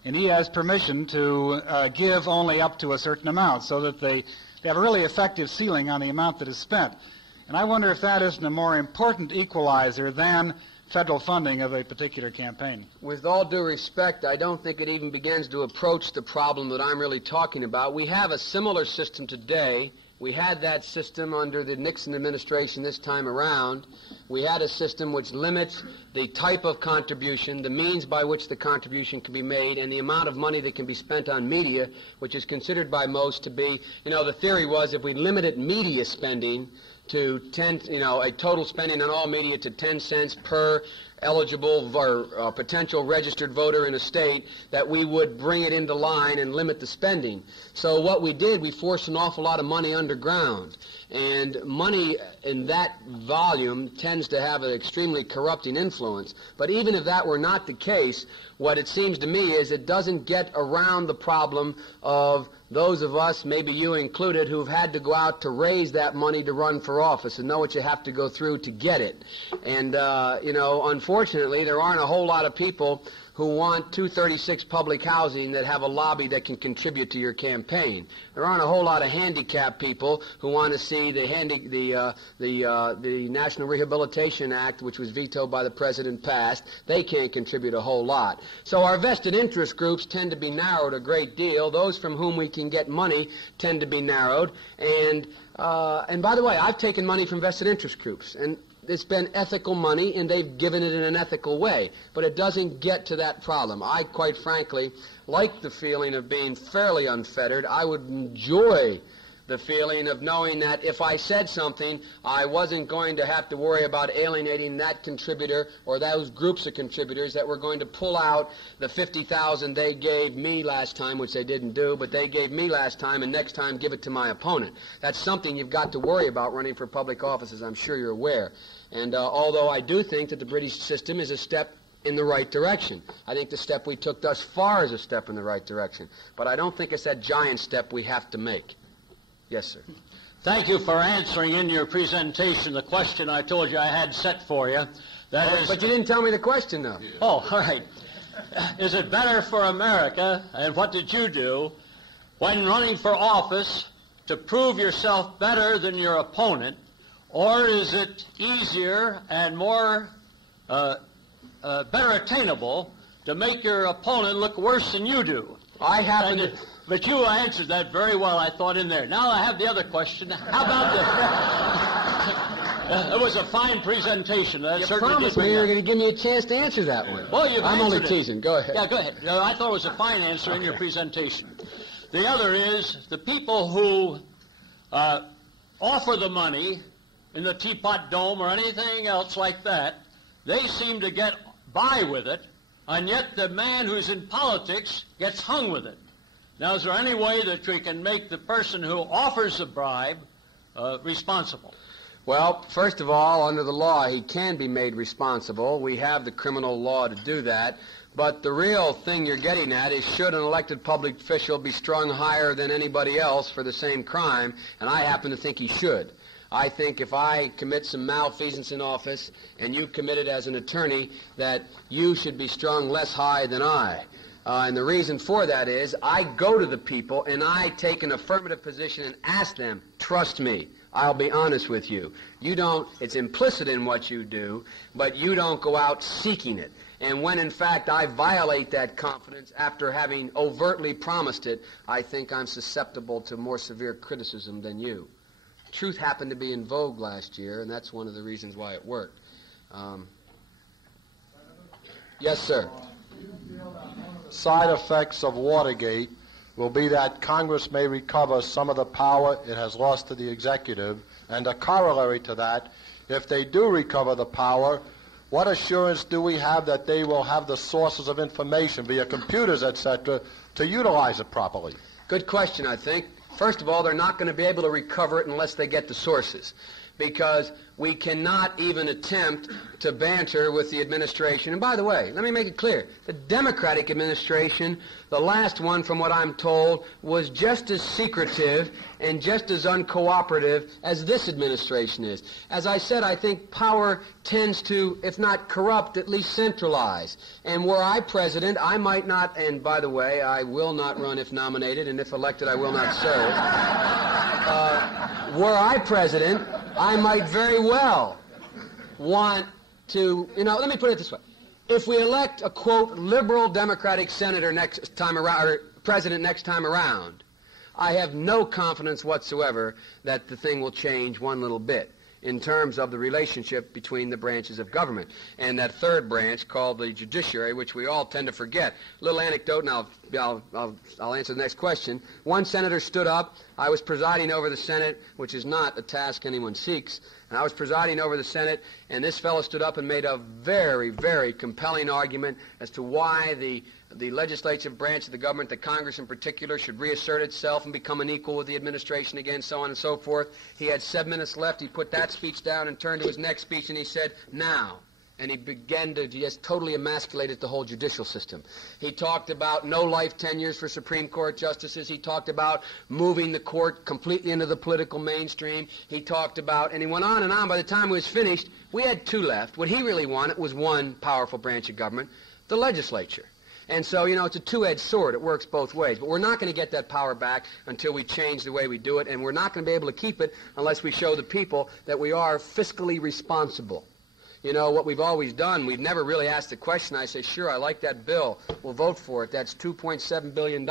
And he has permission to give only up to a certain amount, so that they have a really effective ceiling on the amount that is spent. And I wonder if that isn't a more important equalizer than federal funding of a particular campaign. With all due respect, I don't think it even begins to approach the problem that I'm really talking about. We have a similar system today. We had that system under the Nixon administration this time around. We had a system which limits the type of contribution, the means by which the contribution can be made, and the amount of money that can be spent on media, which is considered by most to be, the theory was if we limited media spending to a total spending on all media to 10 cents per eligible or potential registered voter in a state, that we would bring it into line and limit the spending. So what we did, we forced an awful lot of money underground. And money in that volume tends to have an extremely corrupting influence. But even if that were not the case, what it seems to me is it doesn't get around the problem of those of us, maybe you included, who've had to go out to raise that money to run for office and know what you have to go through to get it. And, unfortunately, there aren't a whole lot of people who want 236 public housing that have a lobby that can contribute to your campaign. There aren't a whole lot of handicapped people who want to see the National Rehabilitation Act, which was vetoed by the president, passed. They can't contribute a whole lot. So our vested interest groups tend to be narrowed a great deal. Those from whom we can get money tend to be narrowed. And by the way, I've taken money from vested interest groups, and it's been ethical money, and they've given it in an ethical way. But it doesn't get to that problem. I, quite frankly, like the feeling of being fairly unfettered. I would enjoy the feeling of knowing that if I said something, I wasn't going to have to worry about alienating that contributor or those groups of contributors that were going to pull out the $50,000 they gave me last time, which they didn't do, but they gave me last time, and next time give it to my opponent. That's something you've got to worry about running for public offices. I'm sure you're aware. And although I do think that the British system is a step in the right direction, I think the step we took thus far is a step in the right direction. But I don't think it's that giant step we have to make. Yes, sir. Thank you for answering in your presentation the question I told you I had set for you. That is, but you didn't tell me the question, though. Oh, all right. Is it better for America, and what did you do, when running for office, to prove yourself better than your opponent, or is it easier and more better attainable to make your opponent look worse than you do? I happen to... But you answered that very well, I thought, in there. Now I have the other question. How about the... it was a fine presentation. You promised me you were going to give me a chance to answer that one. Well, I'm only teasing. Go ahead. Yeah, go ahead. I thought it was a fine answer in your presentation. The other is the people who offer the money in the Teapot Dome or anything else like that, they seem to get by with it, and yet the man who's in politics gets hung with it. Now, is there any way that we can make the person who offers the bribe responsible? Well, first of all, under the law, he can be made responsible. We have the criminal law to do that. But the real thing you're getting at is, should an elected public official be strung higher than anybody else for the same crime? And I happen to think he should. I think if I commit some malfeasance in office and you commit it as an attorney, that you should be strung less high than I. And the reason for that is I go to the people and I take an affirmative position and ask them, trust me, I'll be honest with you. You don't, it's implicit in what you do, but you don't go out seeking it. And when, in fact, I violate that confidence after having overtly promised it, I think I'm susceptible to more severe criticism than you. Truth happened to be in vogue last year, and that's one of the reasons why it worked. Yes, sir. Side effects of Watergate will be that Congress may recover some of the power it has lost to the executive, and a corollary to that, if they do recover the power, what assurance do we have that they will have the sources of information via computers, etc., to utilize it properly? Good question, I think. First of all, they're not going to be able to recover it unless they get the sources, because we cannot even attempt to banter with the administration. And by the way, let me make it clear. The Democratic administration, the last one from what I'm told, was just as secretive and just as uncooperative as this administration is. As I said, I think power tends to, if not corrupt, at least centralize. And were I president, I might not, and by the way, I will not run if nominated, and if elected, I will not serve. Were I president, I might very well want to, let me put it this way. If we elect a, quote, liberal Democratic senator next time around, or president next time around, I have no confidence whatsoever that the thing will change one little bit in terms of the relationship between the branches of government. And that third branch called the judiciary, which we all tend to forget. A little anecdote, and I'll answer the next question. One senator stood up. I was presiding over the Senate, which is not a task anyone seeks. And I was presiding over the Senate, and this fellow stood up and made a very, very compelling argument as to why the legislative branch of the government, the Congress in particular, should reassert itself and become an equal with the administration again, so on and so forth. He had 7 minutes left. He put that speech down and turned to his next speech, and he said, now. And he began to just totally emasculate the whole judicial system. He talked about no life tenures for Supreme Court justices. He talked about moving the court completely into the political mainstream. He talked about, and he went on and on. By the time he was finished, we had 2 left. What he really wanted was one powerful branch of government, the legislature. And so, it's a two-edged sword. It works both ways. But we're not going to get that power back until we change the way we do it, and we're not going to be able to keep it unless we show the people that we are fiscally responsible. What we've always done, we've never really asked the question. I say, sure, I like that bill. We'll vote for it. That's $2.7 billion.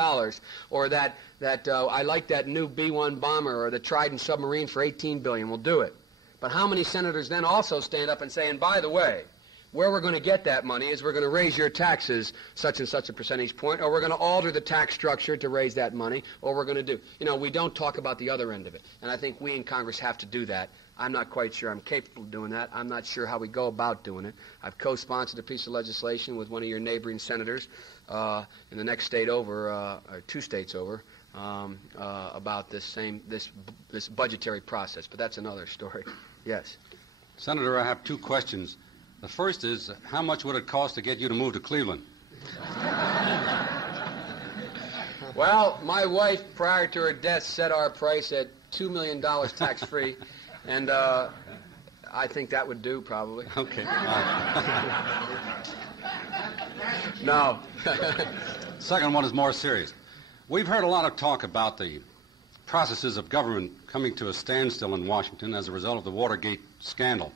Or that I like that new B-1 bomber or the Trident submarine for $18 billion. We'll do it. But how many senators then also stand up and say, and by the way, where we're going to get that money is we're going to raise your taxes such and such a percentage point, or we're going to alter the tax structure to raise that money, or we're going to do. We don't talk about the other end of it. And I think we in Congress have to do that. I'm not quite sure I'm capable of doing that. I'm not sure how we go about doing it. I've co-sponsored a piece of legislation with one of your neighboring senators in the next state over, or 2 states over, about this budgetary process. But that's another story. Yes. Senator, I have 2 questions. The first is, how much would it cost to get you to move to Cleveland? Well, my wife, prior to her death, set our price at $2 million tax-free, and I think that would do, probably. Okay. No. Second one is more serious. We've heard a lot of talk about the processes of government coming to a standstill in Washington as a result of the Watergate scandal.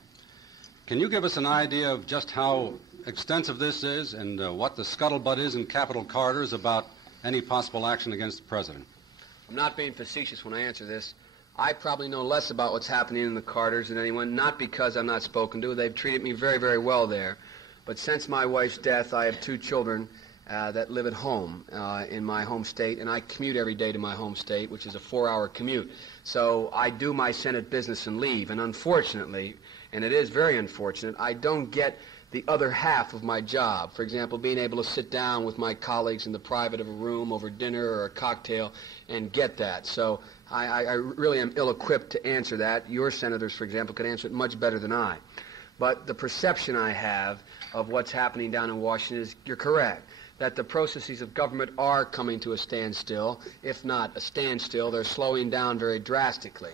Can you give us an idea of just how extensive this is and what the scuttlebutt is in Capitol corridors about any possible action against the president? I'm not being facetious when I answer this. I probably know less about what's happening in the corridors than anyone, not because I'm not spoken to. They've treated me very, very well there. But since my wife's death, I have 2 children that live at home in my home state, and I commute every day to my home state, which is a 4-hour commute. So I do my Senate business and leave, and unfortunately, and it is very unfortunate, I don't get the other half of my job. For example, being able to sit down with my colleagues in the private of a room over dinner or a cocktail and get that. So I really am ill-equipped to answer that. Your senators, for example, could answer it much better than I. But the perception I have of what's happening down in Washington is, you're correct, that the processes of government are coming to a standstill. If not a standstill, they're slowing down very drastically.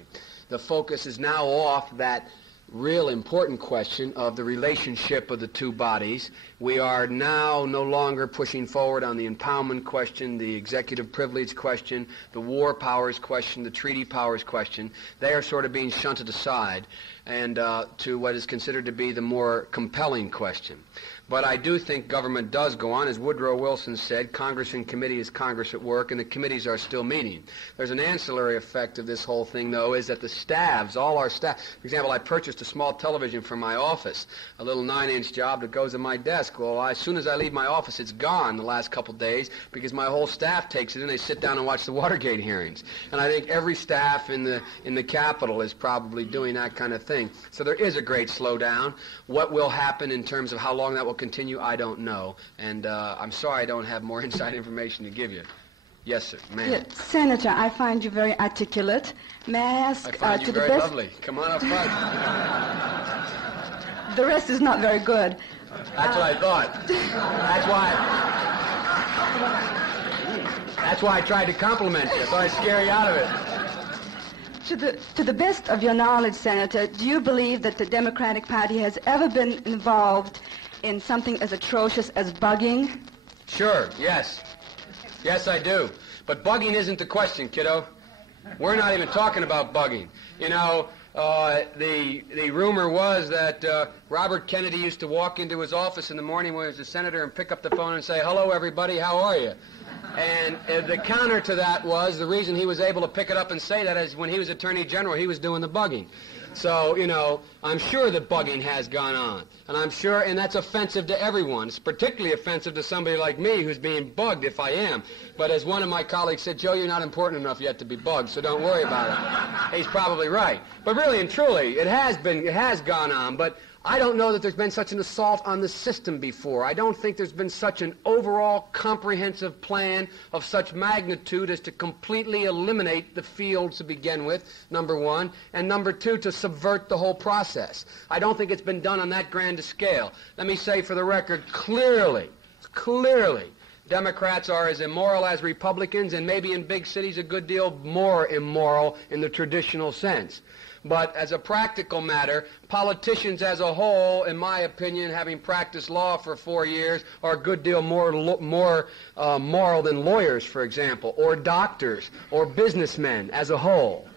The focus is now off that real important question of the relationship of the 2 bodies. We are now no longer pushing forward on the impoundment question, the executive privilege question, the war powers question, the treaty powers question. They are sort of being shunted aside and to what is considered to be the more compelling question. But I do think government does go on. As Woodrow Wilson said, Congress in committee is Congress at work, and the committees are still meeting. There's an ancillary effect of this whole thing, though, is that the staffs, all our staff, for example, I purchased a small television for my office, a little 9-inch job that goes in my desk. Well, as soon as I leave my office, it's gone the last couple days because my whole staff takes it and they sit down and watch the Watergate hearings. And I think every staff in the Capitol is probably doing that kind of thing. So there is a great slowdown. What will happen in terms of how long that will continue, I don't know. And I'm sorry I don't have more inside information to give you. Yes, sir. Ma'am. Yeah, Senator, I find you very articulate. May I ask I find you very lovely. Come on up front. The rest is not very good. That's what I thought. That's why I tried to compliment you. I thought I'd scare you out of it. To the best of your knowledge, Senator, do you believe that the Democratic Party has ever been involved in something as atrocious as bugging? Sure, yes. Yes, I do. But bugging isn't the question, kiddo. We're not even talking about bugging. You know, The rumor was that Robert Kennedy used to walk into his office in the morning when he was a senator and pick up the phone and say, "Hello, everybody, how are you?" And the counter to that was the reason he was able to pick it up and say that is when he was Attorney General, he was doing the bugging. So, you know, I'm sure that bugging has gone on. And I'm sure, and that's offensive to everyone. It's particularly offensive to somebody like me who's being bugged if I am. But as one of my colleagues said, "Joe, you're not important enough yet to be bugged, so don't worry about it." He's probably right. But really and truly, it has gone on. But I don't know that there's been such an assault on the system before. I don't think there's been such an overall comprehensive plan of such magnitude as to completely eliminate the fields to begin with, number one, and number two, to subvert the whole process. I don't think it's been done on that grand a scale. Let me say for the record, clearly, Democrats are as immoral as Republicans, and maybe in big cities a good deal more immoral in the traditional sense. But as a practical matter, politicians as a whole, in my opinion, having practiced law for 4 years, are a good deal more moral than lawyers, for example, or doctors, or businessmen as a whole.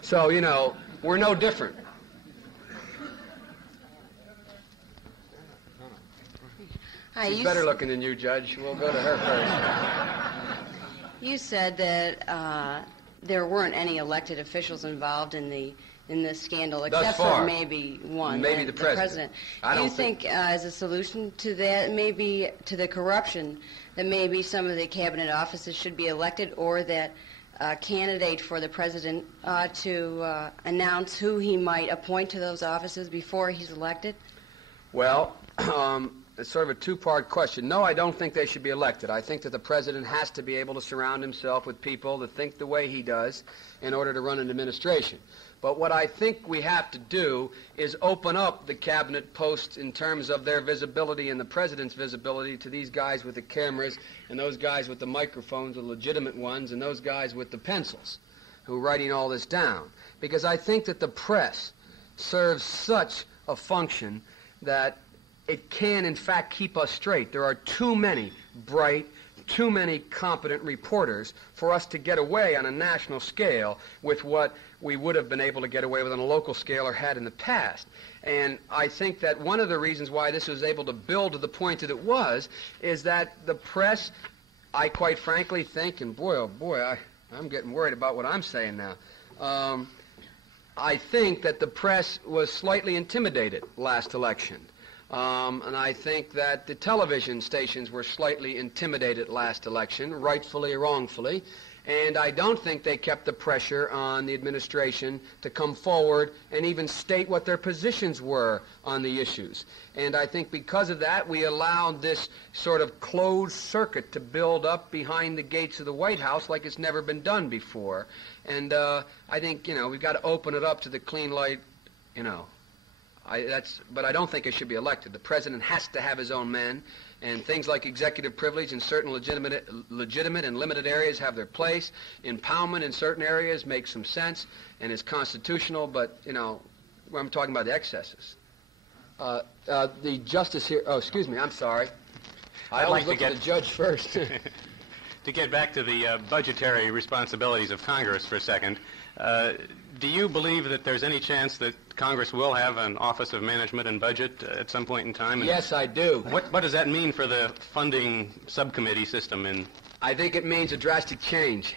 So, you know, we're no different. Hi, She's better looking than you, Judge. We'll go to her first. You said that there weren't any elected officials involved in this scandal, except for maybe one, maybe the president. Do you think as a solution to that, maybe to the corruption, that maybe some of the cabinet offices should be elected, or that a candidate for the president ought to announce who he might appoint to those offices before he's elected? Well, it's sort of a two-part question. No, I don't think they should be elected. I think that the president has to be able to surround himself with people that think the way he does in order to run an administration. But what I think we have to do is open up the cabinet posts in terms of their visibility and the president's visibility to these guys with the cameras and those guys with the microphones, the legitimate ones, and those guys with the pencils who are writing all this down. Because I think that the press serves such a function that it can, in fact, keep us straight. There are too many bright, too many competent reporters for us to get away on a national scale with what we would have been able to get away with on a local scale or had in the past. And I think that one of the reasons why this was able to build to the point that it was is that the press, I quite frankly think, and boy, oh boy, I'm getting worried about what I'm saying now. I think that the press was slightly intimidated last election. And I think that the television stations were slightly intimidated last election, rightfully or wrongfully. And I don't think they kept the pressure on the administration to come forward and even state what their positions were on the issues. And I think because of that, we allowed this sort of closed circuit to build up behind the gates of the White House like it's never been done before. And I think, you know, we've got to open it up to the clean light, you know. But I don't think it should be elected. The president has to have his own men, and things like executive privilege in certain legitimate and limited areas have their place. Impoundment in certain areas makes some sense and is constitutional, but, you know, I'm talking about the excesses. The justice here, oh, excuse me, I'm sorry. I always look at the judge first. To get back to the budgetary responsibilities of Congress for a second, do you believe that there's any chance that Congress will have an Office of Management and Budget at some point in time? And yes, I do. What does that mean for the funding subcommittee system? I think it means a drastic change.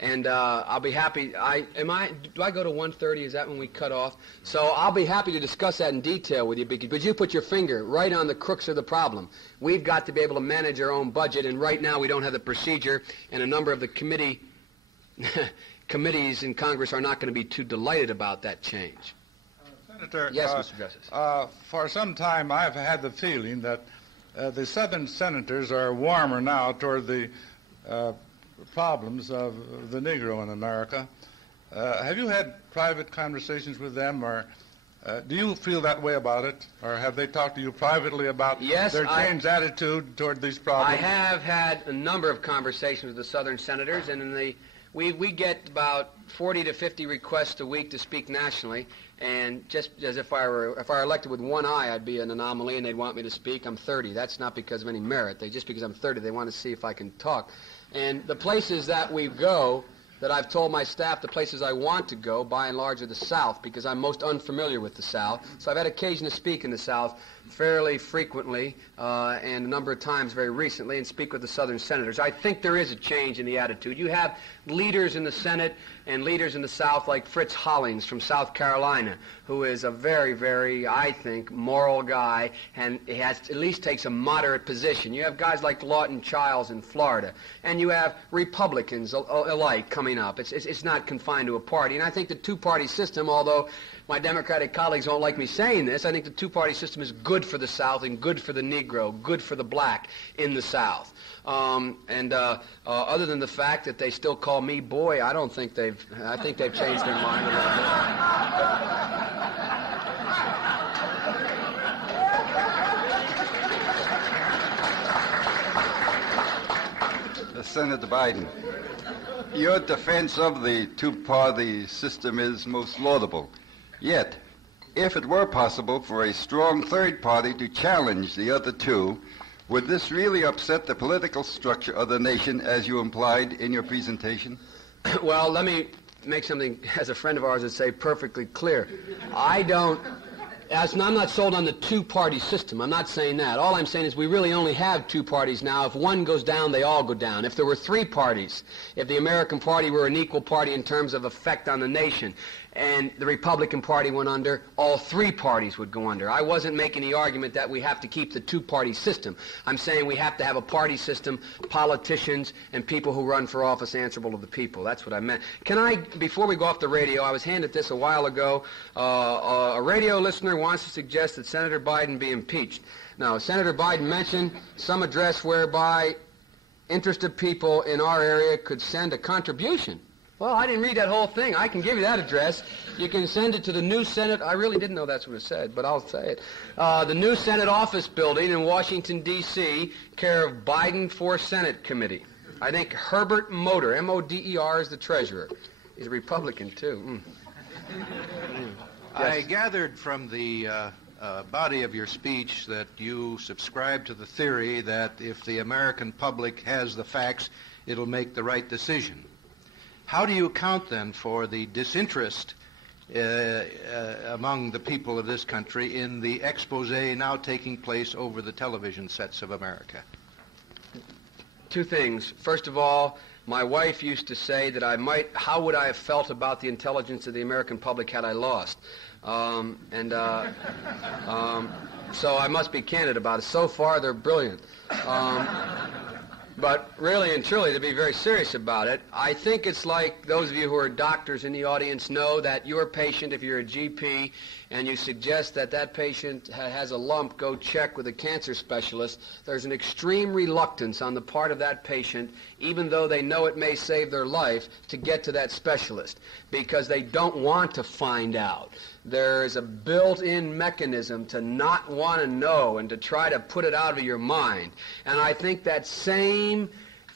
And I'll be happy. Do I go to 1:30? Is that when we cut off? So I'll be happy to discuss that in detail with you, but you put your finger right on the crux of the problem. We've got to be able to manage our own budget, and right now we don't have the procedure, and a number of the committees in Congress are not going to be too delighted about that change. Senator, yes, Mr. Justice. For some time I've had the feeling that the Southern senators are warmer now toward the problems of the Negro in America. Have you had private conversations with them, or do you feel that way about it, or have they talked to you privately about their changed attitude toward these problems? I have had a number of conversations with the Southern senators, and we get about 40 to 50 requests a week to speak nationally, and just as if I were elected with one eye, I'd be an anomaly, and they'd want me to speak. I'm 30. That's not because of any merit. Just because I'm 30, they want to see if I can talk. And the places that we go, that I've told my staff the places I want to go, by and large, are the South, because I'm most unfamiliar with the South. So I've had occasion to speak in the South fairly frequently and a number of times very recently, and speak with the Southern senators. I think there is a change in the attitude. You have leaders in the Senate and leaders in the South like Fritz Hollings from South Carolina, who is a very, very, I think, moral guy, and he has at least takes a moderate position. You have guys like Lawton Chiles in Florida, and you have Republicans alike coming up. It's not confined to a party. And I think the two-party system, although my Democratic colleagues won't like me saying this, I think the two-party system is good for the South and good for the Negro, good for the black in the South. Other than the fact that they still call me boy, I think they've changed their mind a little bit. Senator Biden, your defense of the two-party system is most laudable. Yet, if it were possible for a strong third party to challenge the other two, would this really upset the political structure of the nation, as you implied in your presentation? Well, let me make something, as a friend of ours would say, perfectly clear. I'm not sold on the two-party system. I'm not saying that. All I'm saying is we really only have two parties now. If one goes down, they all go down. If there were three parties, if the American Party were an equal party in terms of effect on the nation, and the Republican Party went under, all three parties would go under. I wasn't making the argument that we have to keep the two-party system. I'm saying we have to have a party system, politicians, and people who run for office answerable to the people. That's what I meant. Can I, before we go off the radio, I was handed this a while ago. A radio listener wants to suggest that Senator Biden be impeached. Now, Senator Biden mentioned some address whereby interested people in our area could send a contribution. Well, I didn't read that whole thing. I can give you that address. You can send it to the new Senate. I really didn't know that's what it said, but I'll say it. The new Senate office building in Washington, D.C., care of Biden for Senate Committee. I think Herbert Moder, M-O-D-E-R, is the treasurer. He's a Republican, too. I gathered from the body of your speech that you subscribe to the theory that if the American public has the facts, it'll make the right decision. How do you account, then, for the disinterest among the people of this country in the expose now taking place over the television sets of America? Two things. First of all, my wife used to say that how would I have felt about the intelligence of the American public had I lost? So I must be candid about it. So far, they're brilliant. But really and truly, to be very serious about it, I think it's like those of you who are doctors in the audience know that your patient, if you're a GP, and you suggest that that patient has a lump, go check with a cancer specialist, there's an extreme reluctance on the part of that patient, even though they know it may save their life, to get to that specialist, because they don't want to find out. There's a built-in mechanism to not want to know and to try to put it out of your mind. And I think that same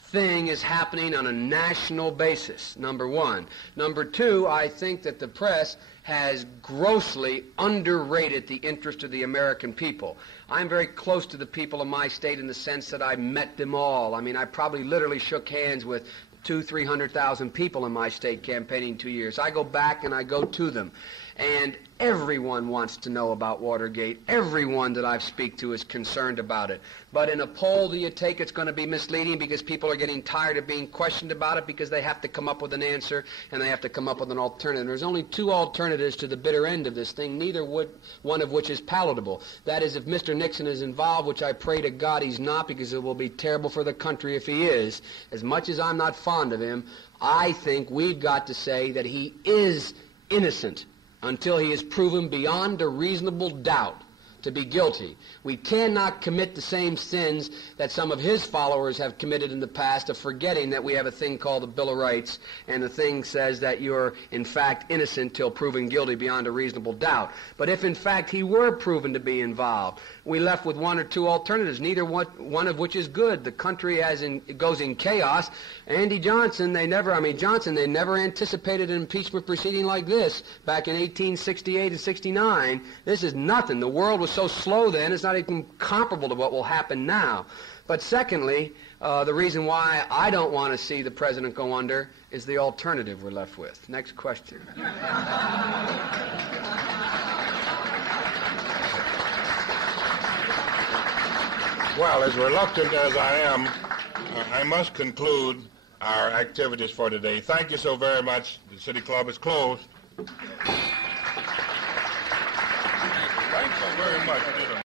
thing is happening on a national basis, number one. Number two, I think that the press has grossly underrated the interest of the American people. I'm very close to the people of my state in the sense that I met them all. I mean, I probably literally shook hands with 200,000-300,000 people in my state campaigning 2 years. I go back and I go to them. And everyone wants to know about Watergate. Everyone that I've speak to is concerned about it. But in a poll that you take, it's going to be misleading because people are getting tired of being questioned about it because they have to come up with an answer and they have to come up with an alternative. There's only two alternatives to the bitter end of this thing, one of which is palatable. That is, if Mr. Nixon is involved, which I pray to God he's not, because it will be terrible for the country if he is. As much as I'm not fond of him, I think we've got to say that he is innocent until he is proven beyond a reasonable doubt to be guilty. We cannot commit the same sins that some of his followers have committed in the past of forgetting that we have a thing called the Bill of Rights, and the thing says that you're in fact innocent till proven guilty beyond a reasonable doubt. But if in fact he were proven to be involved, we left with one or two alternatives, neither one of which is good. The country goes in chaos. Johnson, they never anticipated an impeachment proceeding like this back in 1868 and 69. This is nothing. The world was so slow then, it's not even comparable to what will happen now. But secondly, the reason why I don't want to see the president go under is the alternative we're left with. Next question. Well, as reluctant as I am, I must conclude our activities for today. Thank you so very much. The City Club is closed. Thanks so very much.